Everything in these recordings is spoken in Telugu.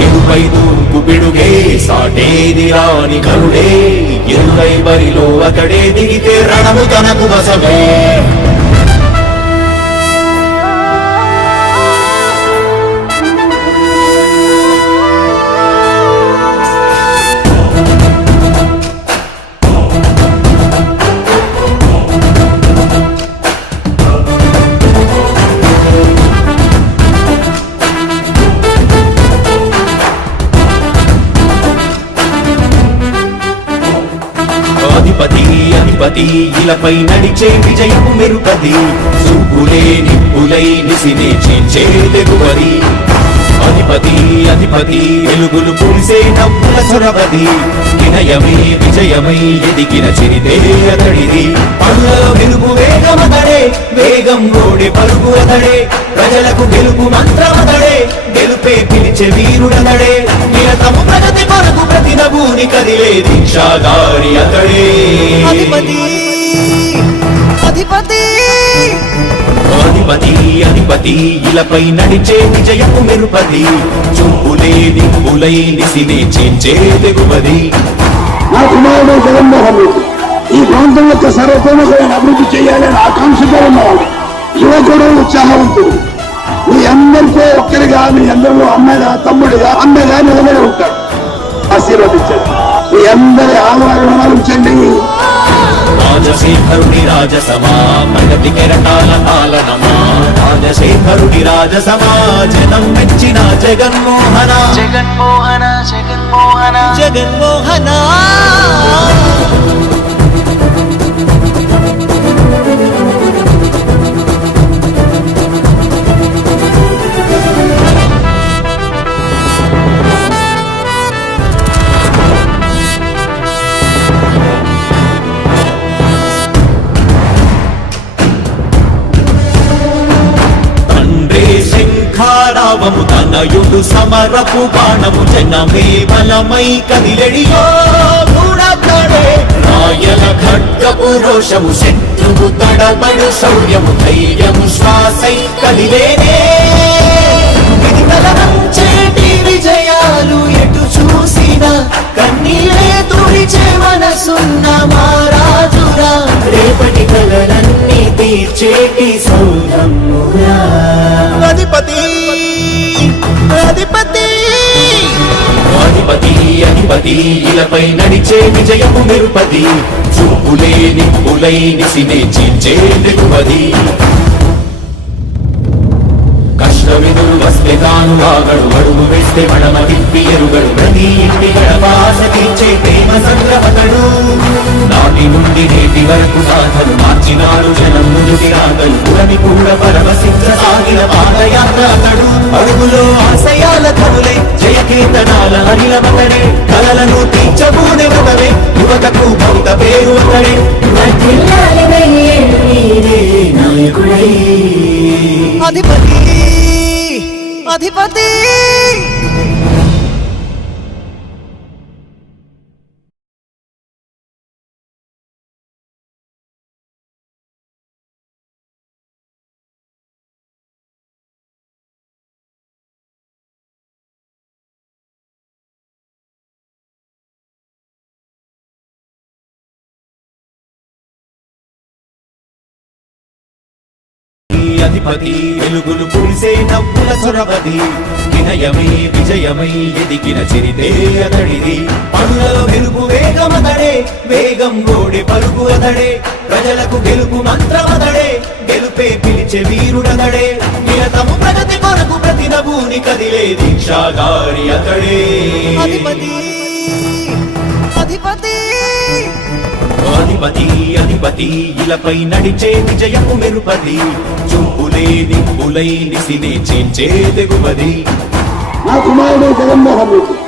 ఎదుపై దూకు పిడుగే సాటేది రాని కరుడే. ఎదురై బరిలో అతడే దిగితే రణము తనకు వసమే అధిపతి అధిపతి ఇలపై నడిచే విజయము మెరుపది. చూపులే నిప్పులై నిసినే చేంచే తెగువది. అధిపతి అధిపతి వెలుగులు పులిసే నవ్వుల చొరవది. వినయమే విజయమై ఎదిగిన చిరితే అతడిది. పనులలో వెలుగువే వేగం ఓడే పలుగు అతడే. ప్రజలకు గెలుపు మంత్రమతడే గెలుపే పిలిచే వీరుడతడే నిరతము ప్రగతి కొరకు ప్రతి నభూని కదిలే దీక్షాగారి అతడే. అధిపతి అధిపతి. అధిపతి అధిపతి ఇలపై నడిచే విజయపు మెరుపది చూపులే దిక్కులై నిసినే చేంచే తెగువది. నా కుమారుడు జగన్మోహన్ రెడ్డి. ఈ ప్రాంతం యొక్క సర్వతోముఖమైన అభివృద్ధి చేయాలని ఆకాంక్షతో ఉన్నవాడు యువకుడు ఉత్సాహవంతుడు. మీ అందరితో ఒక్కరిగా మీ అందరిలో అమ్మగా తమ్ముడిగా అమ్మగా నిలబడి ఉంటాడు. ఆశీర్వదించండి. మీ అందరి ఆదరణ ఉంచండి రాజశేఖరుడి రాజసమా ప్రగతి కెరటాల పాలనమా? రాజశేఖరుడి రాజసమా జనం మెచ్చిన జగన్మోహన. జగన్మోహన జగన్మోహన. జగన్మోహన. శంఖారావము తనయుడు సమరపు బాణము జనమే బలమై కదిలెడియో గూఢాకాడే రాయల ఖడ్గపు రోషము శత్రువు తడబడు శౌర్యము ధైర్యము శ్వాసై కదిలేనే. ఇది విజయాలు ఎటు చూసినా కన్నీలే తుడిచే మనసున్న మారాజురా రేపటి కలలన్నీ తీర్చేటి అధిపతి అధిపతి అధిపతి ఇలపై నడిచే విజయము మెరుపది. చూపులే నిప్పులై నిసినే చీల్చే దిగువది. కష్టవిధులు వస్తే తాను ఆగడు అడుగు వేస్తే మడమ తిప్పి ఎరుగడు. ప్రతి ఇంటి గడపాస తీర్చే ప్రేమ సంగ్రమతడు నాటి నుండి నేటి వరకు నాథలు వచ్చినాడు జనం ముందుకి రాగలు పురని కూడా పరవశించ సాగిన పాదయాత్ర అతడు. అడుగులో ఆశయాల కనులే జయకీర్తనాల అనిలమతడే కలలను తీర్చబూనే వ్రతమే యువతకు భౌత పేరు అతడే. అధిపతి అధిపతి. అధిపతి. వెలుగులు పులిసే నవ్వుల చొరవది వినయమై విజయమై ఎదిగిన చిరితే అతడిది. పనులలో వెలుగు వేగమతడే వేగం ఓడే పలుకు అతడే. ప్రజలకు గెలుపు మంత్రమతడే గెలుపే పిలిచే వీరుడతడే. నిరతము ప్రగతి కొరకు ప్రతి నభూని కదిలే దీక్షాగారి అతడే. అధిపతి అధిపతి. అధిపతి అధిపతి ఇలపై నడిచే విజయపు మెరుపది లేని నిప్పులై నిసినే చేంచే దిగుమది నా నా కుమారుడు జగన్మోహన్ రెడ్డి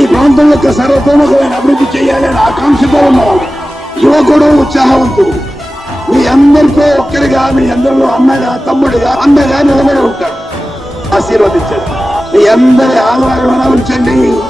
ఈ ప్రాంతం యొక్క సర్వతోముఖమైన అభివృద్ధి చేయాలని ఆకాంక్షతో ఉన్నవాడు. యువకుడు ఉత్సాహవంతుడు. మీ అందరితో ఒక్కరిగా మీ అందరిలో అన్నగా తమ్ముడిగా అన్నగా నిలబడి ఉంటాడు. ఆశీర్వదించండి. మీ అందరి ఆదరణ ఉంచండి.